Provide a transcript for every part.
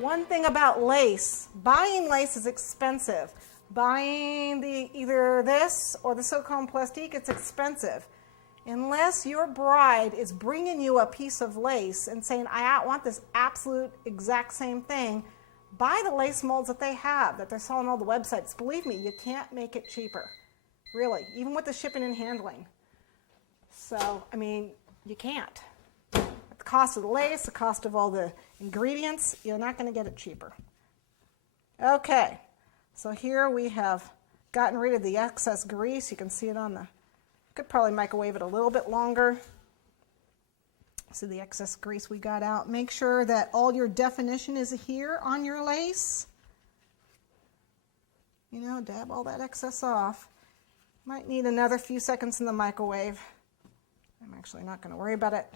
One thing about lace, buying lace is expensive. Buying either this or the silicone plastique, it's expensive. Unless your bride is bringing you a piece of lace and saying, I want this absolute exact same thing, buy the lace molds that they have, that they're selling on all the websites. Believe me, you can't make it cheaper. Really, even with the shipping and handling. So, I mean, you can't. The cost of the lace, the cost of all the ingredients, you're not going to get it cheaper. Okay, so here we have gotten rid of the excess grease. You can see it on the, could probably microwave it a little bit longer. See the excess grease we got out. Make sure that all your definition is here on your lace. You know, dab all that excess off. Might need another few seconds in the microwave. I'm actually not going to worry about it,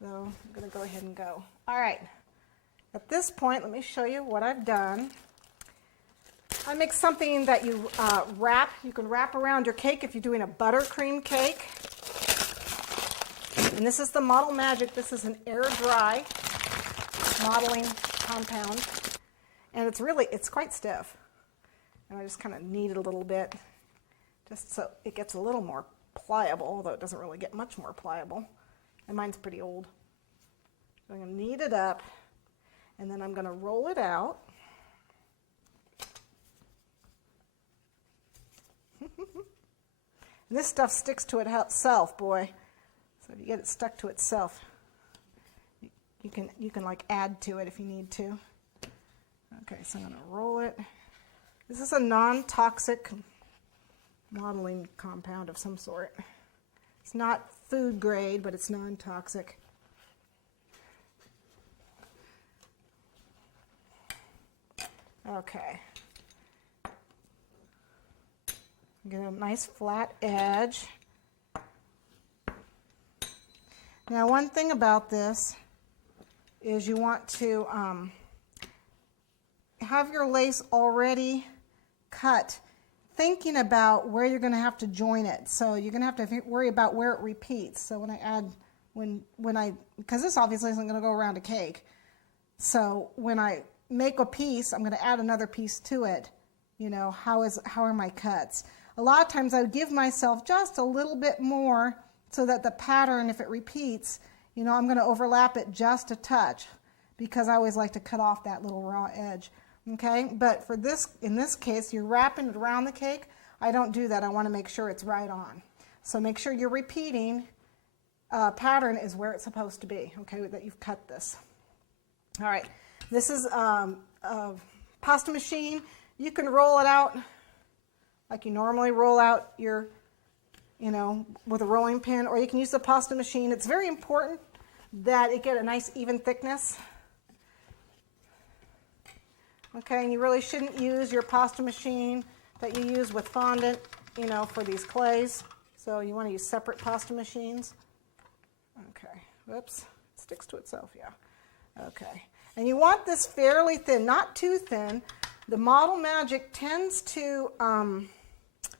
though I'm going to go ahead and go. All right, at this point, let me show you what I've done. I make something that you you can wrap around your cake if you're doing a buttercream cake. And this is the Model Magic. This is an air dry modeling compound. And it's quite stiff. And I just kind of knead it a little bit, just so it gets a little more pliable, although it doesn't really get much more pliable. And mine's pretty old. So I'm going to knead it up, and then I'm going to roll it out. And this stuff sticks to itself, boy. So if you get it stuck to itself, you can like add to it if you need to. Okay, so I'm going to roll it. This is a non-toxic modeling compound of some sort. It's not food grade, but it's non-toxic. Okay. Get a nice flat edge. Now, one thing about this is you want to have your lace already cut, thinking about where you're going to have to join it. So you're going to have to worry about where it repeats. So when I add, because this obviously isn't going to go around a cake. So when I make a piece, I'm going to add another piece to it. You know, how are my cuts? A lot of times I would give myself just a little bit more so that the pattern, if it repeats, you know, I'm going to overlap it just a touch, because I always like to cut off that little raw edge. Okay, but for this, in this case, you're wrapping it around the cake. I don't do that. I want to make sure it's right on. So make sure you're repeating pattern is where it's supposed to be, okay, that you've cut this. All right, this is a pasta machine. You can roll it out like you normally roll out your, you know, with a rolling pin, or you can use the pasta machine. It's very important that it get a nice even thickness. Okay, and you really shouldn't use your pasta machine that you use with fondant, you know, for these clays. So you want to use separate pasta machines. Okay, whoops, it sticks to itself, yeah. Okay, and you want this fairly thin, not too thin. The Model Magic tends to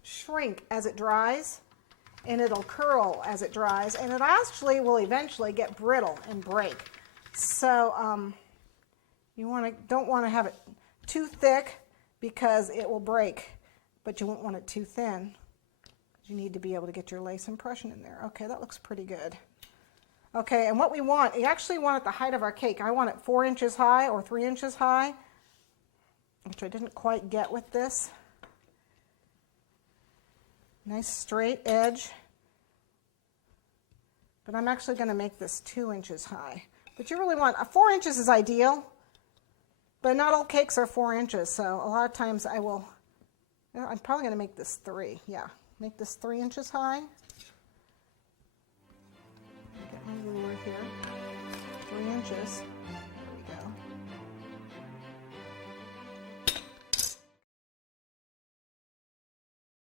shrink as it dries, and it'll curl as it dries, and it actually will eventually get brittle and break. So you don't want to have it too thick, because it will break, but you won't want it too thin. You need to be able to get your lace impression in there. Okay, that looks pretty good. Okay, and what we want, you actually want it the height of our cake. I want it 4 inches high or 3 inches high, which I didn't quite get with this. Nice straight edge. But I'm actually going to make this 2 inches high. But you really want, 4 inches is ideal, but not all cakes are 4 inches. So a lot of times I'm probably going to make this 3. Yeah, make this 3 inches high. Get my ruler here. 3 inches.